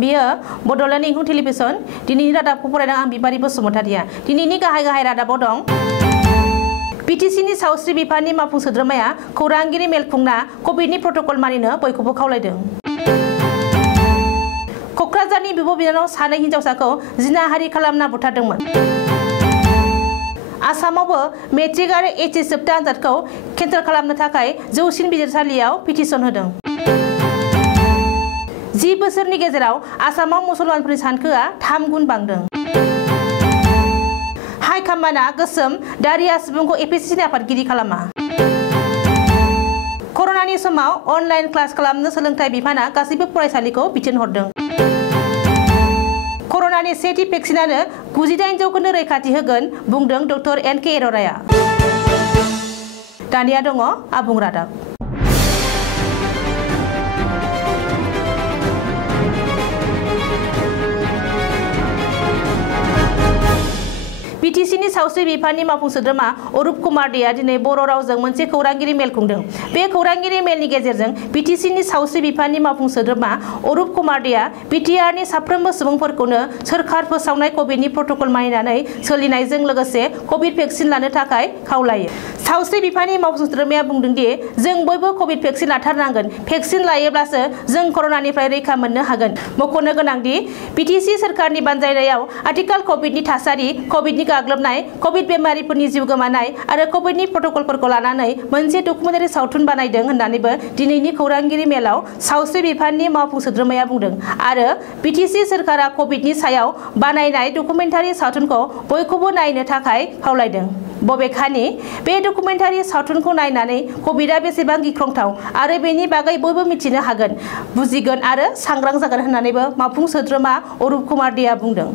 बियो बड'लेण्ड इंखं टेलिभिजन दिनैनि रादाबखौ फरायदों आं बिबारि बसुमतारिया। दिनैनि गाहाय रादाबाव दं बिटिसिनि सावस्रि बिफाननि मावफुं सोद्रोमाया खौरांगिरि मेल खुंना कभिडनि प्रट'कल मानिनो बयखौबो खावलायदों। क'क्राझारनि बिब' बिनानाव सानै हिनजावसाखौ जिनाहारि खालामना बुथारदोंमोन। आसामावबो मेट्रिक आरो एचएस जोबथा आनजादखौ केन्सेल खालामनो थाखाय जौसिन बिजिरसालियाव पिटिसन होदों। 10 बोसोरनि गेजेराव आसामाव मुसलमानफोरनि सानखोआ 3 गुन बांदों। हाइकमान्डआ गोसोम दारिया सुबुंखौ एपिएससिनि आफादगिरि खालामा। कर'नानि समाव अनलाइन क्लास खालामनो सोलोंथाइ बिफाना गासैबो फरायसालिखौ बिथोन हरदों। कर'नानि सेथि भेक्सिनानो 98% रैखाथि होगोन बुंदों डक्टर एन.के. एर'राया। दानिया दङ आबुं रादाब। बिटिसिनि सावस्रि बिफाननि मावफुं सोद्रोमा अरुप कुमार देआ दिनै बर' रावजों मोनसे खौरांगिरि मेल खुंदों। बे खौरांगिरि मेलनि गेजेरजों बिटिसिनि सावस्रि बिफाननि मावफुं सोद्रोमा अरुप कुमार देआ बिटिआरनि साफ्रोमबो सुबुंफोरखौनो सोरखार फोसावनाय कभिडनि प्रट'कल मानिनानै सोलिनायजों लोगोसे कभिड भेक्सिन लानो थाखाय खावलायो। सावस्रि बिफाननि मावफुं सोद्रोमाया बुंदों दि जों बयबो कभिड भेक्सिन लाथारनांगोन। भेक्सिन लायोब्लासो जों कर'नानिफ्राय रैखा मोननो हागोन। मख'नो गोनांदि बिटिसि सोरखारनि बानजायनायाव आथिखाल कभिडनि थासारि, कभिडनि गाग्लोबनाय, कभिड बेमारिफोरनि जिउ गोमानाय आरो कभिडनि प्रट'कलफोरखौ लानानै मोनसे डकुमेन्टारि सावथुन बानायदों होननानैबो दिनैनि खौरांगिरि मेलाव सावस्रि बिफाननि मावफुं सोद्रोमाया बुंदों आरो बिटिसि सोरखारा कभिडनि सायाव बानायनाय डकुमेन्टारि सावथुनखौ बयखौबो नायनो थाखाय खावलायदों। बबेखानि बे डकुमेन्टारि सावथुनखौ नायनानै कभिडआ बेसेबां गिख्रंथाव आरो बेनि बागै बयबो मिथिनो हागोन, बुजिगोन आरो सांग्रां जागोन होननानैबो मावफुं सोद्रोमा अरुप कुमार देआ बुंदों।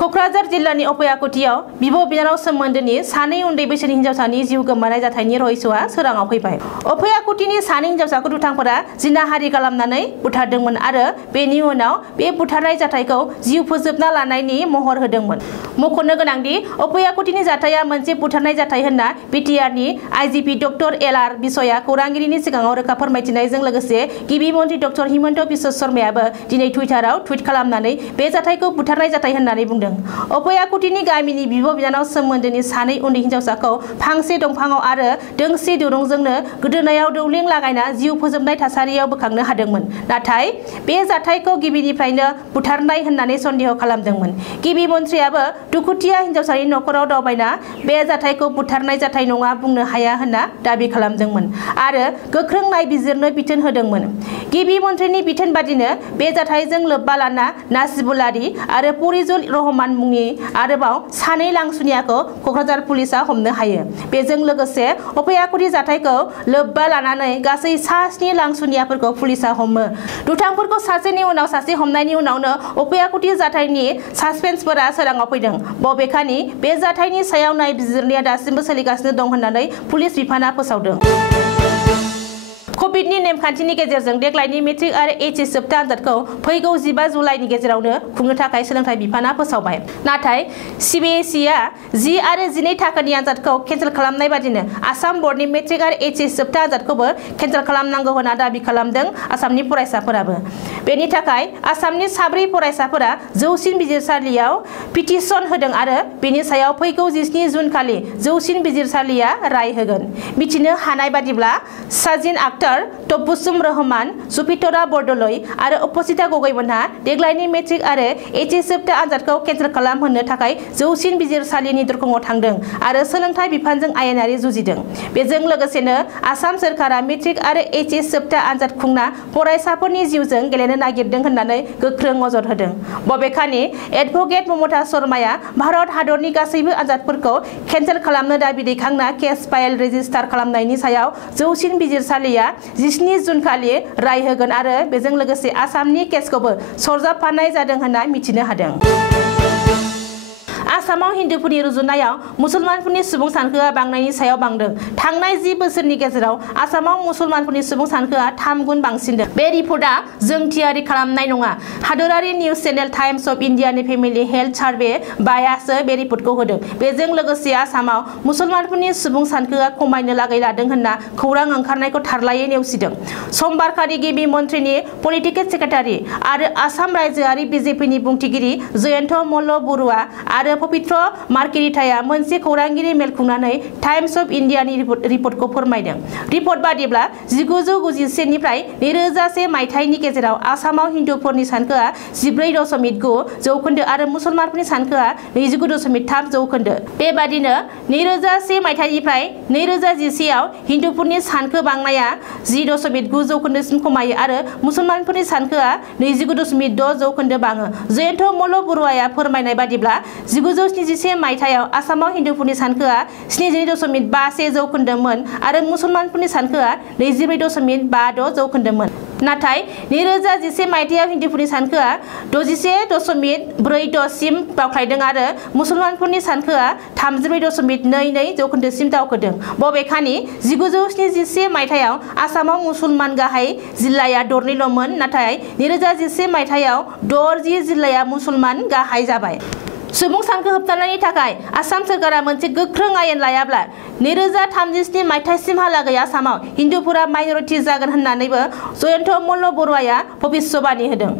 क'क्राझार जिल्लानि अफयाकुटियाव बिब' बिनानाव सोमोन्दोनि सानै उन्दै बैसोनि हिनजावसानि जिउ गोमानाय जाथायनि रहस्यआ सोराङाव फैबाय। अफयाकुटिनि सानै हिनजावसाखौ दुथांफोरा जिनाहारि खालामनानै बुथारदोंमोन आरो बेनि उनाव बे बुथारनाय जाथायखौ जिउ फोजोबना लानायनि महर होदोंमोन। मख'नो गोनांदि अफयाकुटिनि जाथाया मोनसे बुथारनाय जाथाय होनना बिटिआरनि आइजिपि डक्टर एल.आर. बिसयआ खौरांगिरिनि सिगाङाव रोखा फोरमायथिनायजों लोगोसे गिबि मन्त्रि डक्टर हिमन्त बिश्व शर्मायाबो दिनै टुइटाराव टुइट खालामनानै बे जाथायखौ बुथारनाय जाथाय होननानै बुंदों। अफयाकुटिनि गामिनि बिब' बिनानाव सोमोन्दोनि सानै उन्दै हिनजावसाखौ फांसे दंफाङाव आरो दोंसे दुरुंजोंनो गोदोनायाव दौलें लागायना जिउ फोजोबनाय थासारियाव बोखांनो हादोंमोन। नाथाय बे जाथायखौ गिबिनिफ्रायनो बुथारनाय होननानै सन्देह खालामदोंमोन। गिबि मन्थ्रियाबो दुखुथिया हिनजावसानि न'खराव दावबायना बे जाथायखौ बुथारनाय जाथाय नङा बुंनो हाया होनना दाबि खालामदोंमोन आरो गोख्रों नायबिजिरनो बिथोन होदोंमोन। गिबि मन्थ्रिनि बिथोन बादिनो बे जाथायजों लोब्बा लाना नाजिबुल आरी आरो फरिजुल रहमान मुंनि आरोबाव सानै लांसुनियाखौ क'क्राझार पुलिसआ हमनो हायो। बेजों लोगोसे अफयाकुटि जाथायखौ लोब्बा लानानै गासै 7 लांसुनियाफोरखौ पुलिसआ हमो। दुथांफोरखौ सासेनि उनाव सासे हमनायनि उनावनो अफयाकुटि जाथायनि सासपेन्सफोरा सोराङाव फैदों। बबेखानि बे जाथायनि सायाव नायबिजिरनाया दासिमबो सोलिगासिनो दं होननानै पुलिस बिफाना फोसावदों। कभिडनि नेमखान्थिनि गेजेरजों देग्लायनि मेट्रिक आरो एचएस जोबथा आनजादखौ फैगौ 15 जुलाइनि गेजेरावनो खुंनो थाखाय सोलोंथाइ बिफाना फोसावबाय। नाथाय सिबिएसइआ 10 आरो 12 थाखोनि आनजादखौ केन्सेल खालामनाय बादिनो आसाम बर्डनि मेट्रिक आरो एचएस जोबथा आनजादखौबो केन्सेल खालामनांगौ होनना दाबि खालामदों आसामनि फरायसाफोराबो। बेनि थाखाय आसामनि 4 फरायसाफोरा जौसिन बिजिरसालियाव पिटिसन होदों आरो बेनि सायाव फैगौ 17 जुन खालि जौसिन बिजिरसालिया राय होगोन। मिथिनो हानाय बादिब्ला साजिन आक्तार, तब्बुसुम रहमान, सुफितरा बरदलै आरो अपुसिता गगैमोनहा देग्लायनि मेट्रिक आरो एचएस जोबथा आनजादखौ केन्सेल खालामहोनो थाखाय जौसिन बिजिरसालिनि दरखङाव थांदों आरो सोलोंथाइ बिफानजों आयेनारि जुजिदों। बेजों लोगोसेनो आसाम सोरखारा मेट्रिक आरो एचएस जोबथा आनजाद खुंना फरायसाफोरनि जिउजों गेलेनो नागिरदों होननानै गोख्रों अजद होदों। बबेखानि एडभोकेट ममता शर्माया भारत हादरनि गासैबो आनजादफोरखौ केन्सेल खालामनो दाबि दैखांना केस फाइल रेजिस्टार खालामनायनि सायाव जौसिन बिजिरसालिया 17 जुन खालि राय होगोन आरो बेजों लोगोसे आसामनि केसखौबो सरजाबफानाय जादों होनना मिथिनो हादों। आसामाव हिन्दुफोरनि रुजुनायाव मुसलमानफोरनि सुबुं सानखोआ बांनायनि सायाव बांदों। थांनाय 10 बोसोरनि गेजेराव आसामाव मुसलमानफोरनि सुबुं सानखोआ 3 गुन बांसिनदों। बे रिपर्टआ जों थियारि खालामनाय नङा। हादोरारि निउज चेनेल टाइम्स अफ इन्डियानि फेमिलि हेल्थ सार्भे बायासो बे रिपर्टखौ होदों। बेजों लोगोसे आसामाव मुसलमानफोरनि सुबुं सानखोआ खमायनो लागै लादों होनना खौरां ओंखारनायखौ थारलायै नेवसिदों। समबारखालि गिबि मन्थ्रिनि पलिटिकेल सेक्रेटारि आरो आसाम रायजोआरि बिजेपिनि बुंथिगिरि जयन्त मल्ल बरुवा आरो पबित्र मार्केरिटाया मोनसे खौरांगिरि मेल खुंनानै टाइम्स अफ इन्डियानि रिपर्टखौ फोरमायदों। रिपर्ट बादिब्ला 1991 निफ्राय 2001 मायथाइनि गेजेराव आसामाव हिन्दुफोरनि सानखोआ 14.9 जौखोन्दो आरो मुसलमानफोरनि सानखोआ 29.3 जौखोन्दो। बेबादिनो 2001 मायथाइनिफ्राय 2011 आव हिन्दुफोरनि सानखो बांनाया 10.9 जौखोन्दोसिम खमायो आरो मुसलमानफोरनि सानखोआ 29.6 जौखोन्दो बाङो। जयन्त मल्ल बरुवाया फोरमायनाय बादिब्ला 1971 मायथाइयाव आसामाव हिन्दुफोरनि सानखोआ 72.51 जौखोन्दोमोन आरो मुसलमानफोरनि सानखोआ 24.56 जौखोन्दोमोन। नाथाय 2011 मायथाइयाव हिन्दुफोरनि सानखोआ 61.46 सिम दावख्लायदों आरो मुसलमानफोरनि सानखोआ 34.22 जौखोन्दोसिम दावखोदों। बबेखानि 1971 मायथाइयाव आसामाव मुसलमान गाहाय जिल्लाया 2निल'मोन, नाथाय 2011 मायथाइयाव 60 जिल्लाया मुसलमान गाहाय जाबाय। सुबुं सानखो होबथानायनि थाखाय आसाम सोरखारा मोनसे गोख्रों आयेन लायाब्ला 2037 मायथाइसिमहालागै आसामाव हिन्दुफोरा माइनरिटि जागोन होननानैबो जयन्त मल्ल बरुवाया भबिष्यबाणी होदों।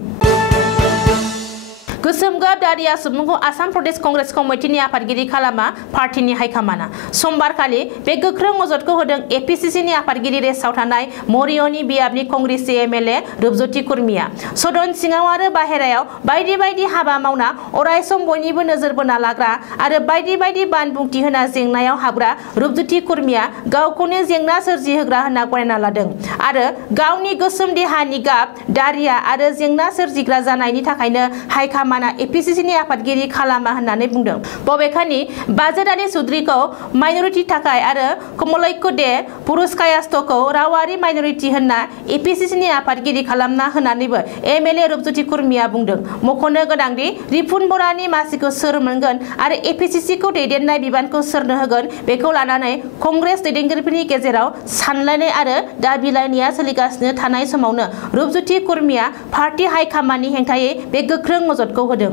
गोसोम गाब दारिया सुबुंखौ आसाम प्रदेश कंग्रेस कमिटिनि आफादगिरि खालामा पार्टीनि हाइकमान्डआ। समबारखालि बे गोख्रों अजदखौ होदों एपिसिसिनि आफादगिरि रेसाव थानाय मरियनि बियाबनि कंग्रेसि एमएलए रुपज्योति कुर्मिया। सदन सिङाव आरो बाहेरायाव बायदि बायदि हाबा मावना अरायसम बयनिबो नोजोर बोना लाग्रा आरो बायदि बायदि बानबुंथि होना जेंनायाव हाबग्रा रुपज्योति कुर्मिया गावखौनो जेंना सोरजिहोग्रा होनना गनायना लादों आरो गावनि गोसोम देहानि गाब दारिया आरो जेंना सोरजिग्रा जानायनि थाखायनो हाइकमान्डआ एपिसिसिनि आफादगिरि खालामा होननानै बुंदों। बबेखानि बाजेदारि चौधरीखौ माइनरिटि थाखाय आरो कमलैक्य दे पुरुषकायस्थखौ रावारि माइनरिटि होनना एपिसिसिनि आफादगिरि खालामना होनानैबो एमएलए रुपज्योति कुर्मिया बुंदों। मख'नो गोनांदि रिपुन बरानि मासिखौ सोर मोनगोन आरो एपिसिसिखौ दैदेननाय बिबानखौ सोरनो होगोन बेखौ लानानै कंग्रेस दैदेनगिरिफोरनि गेजेराव सानलायनाय आरो दाबिलायनाया सोलिगासिनो थानाय समावनो रुपज्योति कुर्मिया पार्टी हाइकमान्डनि हेंथायै बे गोख्रों अजदखौ होदों।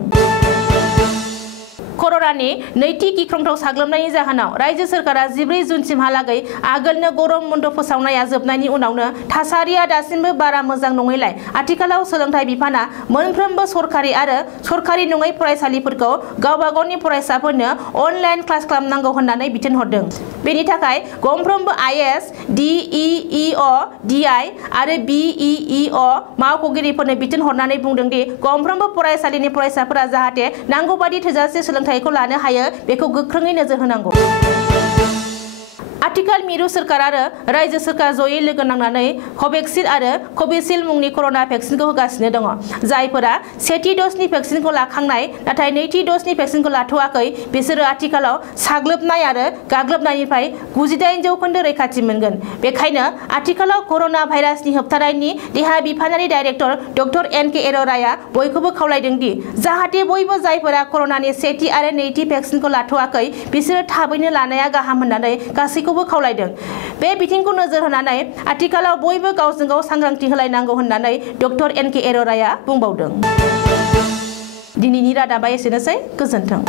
कर'नानि नैथि गिख्रंथाव साग्लोबनायनि जाहोनाव रायजो सोरखारा 14 जुनसिमहालागै आगोलनो गरम बन्द फोसावनाया जोबनायनि उनावनो थासारिया दासिमबो बारा मोजां नङैलाय आथिखालाव सोलोंथाइ बिफाना मोनफ्रोमबो सरखारि आरो सरखारि नङै फरायसालिफोरखौ गावबा गावनि फरायसाफोरनो अनलाइन क्लास खालामनांगौ होननानै बिथोन हरदों। बेनि थाखाय गंफ्रोमबो आइएस, डिइइअ, डिआइ आरो बिइइअ मावख'गिरिफोरनो बिथोन हरनानै बुंदों दि गंफ्रोमबो फरायसालिनि फरायसाफोरा जाहाथे नांगौ बादि थोजासे सोलोंथाइखौ लानो हायो बेखौ गोख्रोङै नोजोर होनांगौ। आथिखाल मिरु सोरखार आरो रायजो सोरखार जयै लोगो नांनानै कभेक्सिन आरो कभिसिल्ड मुंनि कर'ना भेक्सिनखौ होगासिनो दङ। जायफोरा सेथि द'जनि भेक्सिनखौ लाखांनाय नाथाय नैथि द'जनि भेक्सिनखौ लाथ'वाखै बिसोरो आथिखालाव साग्लोबनाय आरो गाग्लोबनायनिफ्राय 98% रैखाथि मोनगोन। बेखायनो आथिखालाव कर'ना भाइरासनि होबथानायनि देहा बिफानारि डाइरेक्टर डक्टर एन.के. एर'राया बयखौबो खावलायदों दि जाहाथे बयबो जायफोरा कर'नानि सेथि आरो नैथि भेक्सिनखौ लाथ'वाखै बिसोरो थाबैनो लानाया गाहाम होननानै गासैखौबो खावलायदों। बे बिथिंखौ नोजोर होनानै आथिखालाव बयबो गावजों गाव सांग्रांथि होलायनांगौ होननानै डक्टर एन.के. एर'राया बुंबावदों। दिनैनि रादाबा एसेनोसै। गोजोन्थों।